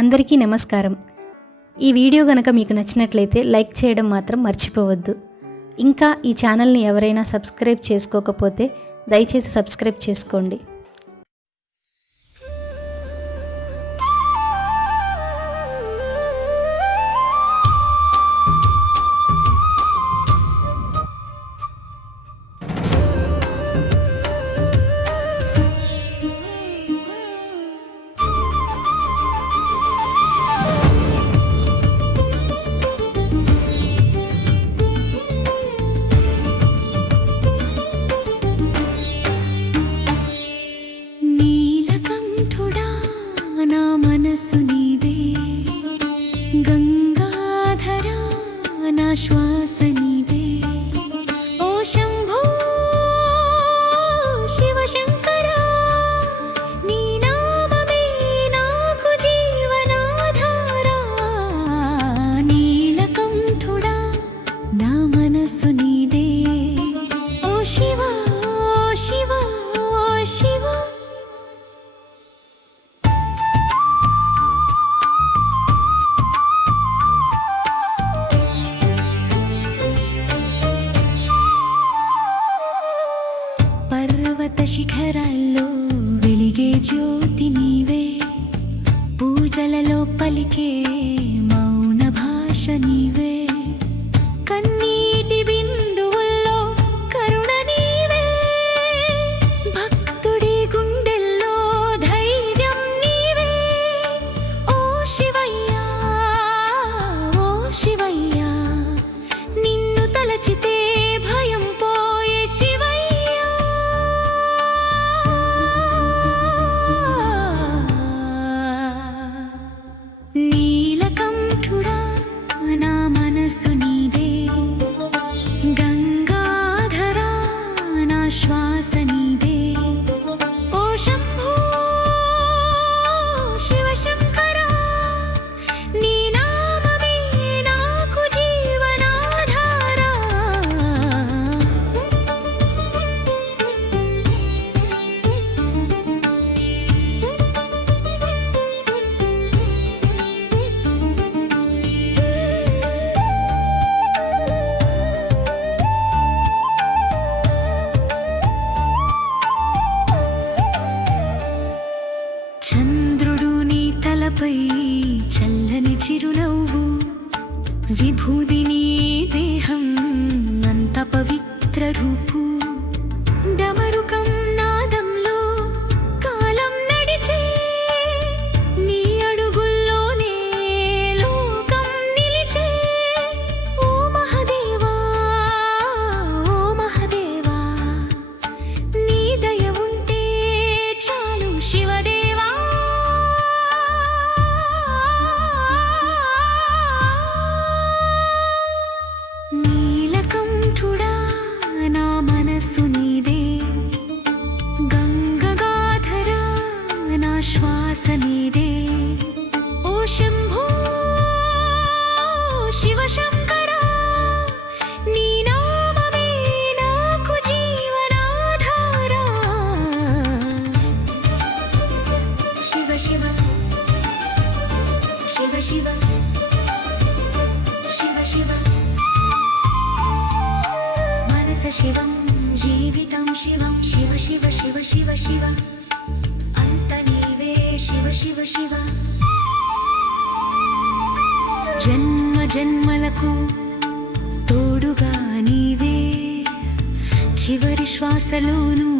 అందరికీ నమస్కారం. ఈ వీడియో గనక మీకు నచ్చినట్లయితే లైక్ చేయడం మాత్రం మర్చిపోవద్దు. ఇంకా ఈ ఛానల్ని ఎవరైనా సబ్స్క్రైబ్ చేసుకోకపోతే దయచేసి సబ్స్క్రైబ్ చేసుకోండి. శ్వాస నీదే ఓ శంభో శివశంకర నీ నామమే నాకు జీవనాధార నీలకంఠుడా నా మనసు నీదే ఓ శివ శివ శివ శిఖరాల్లో వెలిగే జ్యోతి నీవే పూజలలో పలికే మౌన భాష నీవే కన్నీటి బిందువుల్లో కరుణ నీవే భక్తుడి గుండెల్లో ధైర్యం నీవే ఓ శివయ్యా ఓ శివయ్యా నిన్ను తలచితే భయం పోయే శివయ్యా నీలకంఠుడా నా మనసు నీదే గంగాధరా నా శ్వాస నీదే ఓ శంభో శివశంకర నీ నామమే నాకు జీవనాధార చంద్రుడు నీ తలపై చల్లని చిరునవ్వు విభూది నీ దేహం అంత పవిత్ర రూపు డమరుకం నాదంలో కాలం నడిచే నీ అడుగుల్లోనే లోకం నిలిచే ఓ మహదేవా ఓ మహదేవా నీ దయ ఉంటే చాలు శివదేవా నీలకంఠుడా నా మనసు నీదే గంగాధరా నా శ్వాస నీదే ఓ శంభో శివశంకర నీ నామమే నాకు జీవనాధార శివ శివ శివ శివ శివ శివ మనస శివం జీవితం శివం శివ శివ శివ శివ శివ అంత నీవే శివ శివ శివ జన్మ జన్మలకు తోడుగా నీవే చివరి శ్వాసలోనూ